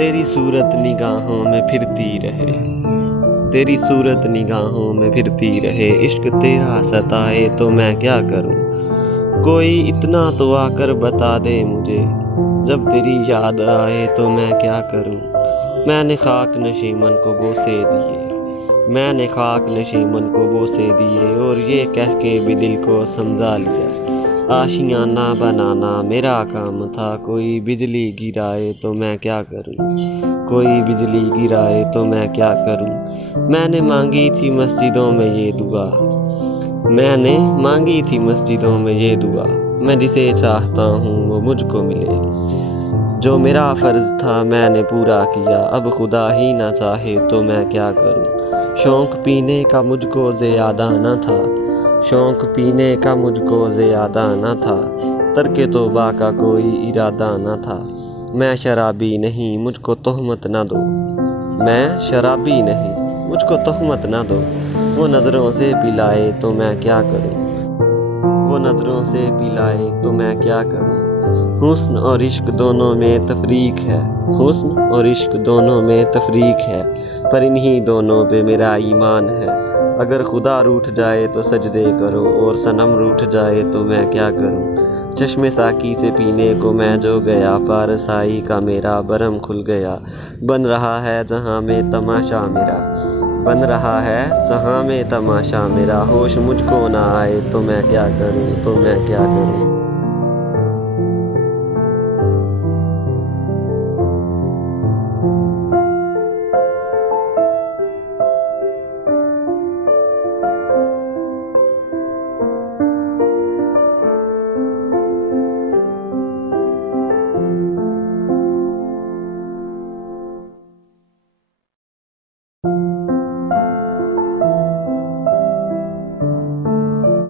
تیری صورت نگاہوں میں پھرتی رہے، تیری صورت نگاہوں میں پھرتی رہے، عشق تیرا ستائے تو میں کیا کروں؟ کوئی اتنا تو آ کر بتا دے مجھے، جب تیری یاد آئے تو میں کیا کروں؟ میں نے خاک نشیمن کو بوسے دیے، میں نے خاک نشیمن کو بوسے دیے، اور یہ کہہ کے بھی دل کو سمجھا لیا، آشیانہ بنانا میرا کام تھا، کوئی بجلی گرائے تو میں کیا کروں؟ کوئی بجلی گرائے تو میں کیا کروں؟ میں نے مانگی تھی مسجدوں میں یہ دعا، میں نے مانگی تھی مسجدوں میں یہ دعا، میں جسے چاہتا ہوں وہ مجھ کو ملے، جو میرا فرض تھا میں نے پورا کیا، اب خدا ہی نہ چاہے تو میں کیا کروں؟ شوق پینے کا مجھ کو زیادہ نہ تھا، شوق پینے کا مجھ کو زیادہ نہ تھا، ترک توبہ کا کوئی ارادہ نہ تھا، میں شرابی نہیں مجھ کو تہمت نہ دو، میں شرابی نہیں مجھ کو تہمت نہ دو، وہ نظروں سے پلائے تو میں کیا کروں؟ وہ نظروں سے پلائے تو میں کیا کروں؟ حسن اور عشق دونوں میں تفریق ہے، حسن اور عشق دونوں میں تفریق ہے، پر انہی دونوں پہ میرا ایمان ہے، اگر خدا روٹھ جائے تو سجدے کرو، اور صنم روٹھ جائے تو میں کیا کروں؟ چشم ساقی سے پینے کو میں جو گیا، پارسائی کا میرا برم کھل گیا، بن رہا ہے جہاں میں تماشا میرا، بن رہا ہے جہاں میں تماشا میرا، ہوش مجھ کو نہ آئے تو میں کیا کروں؟ تو میں کیا کروں؟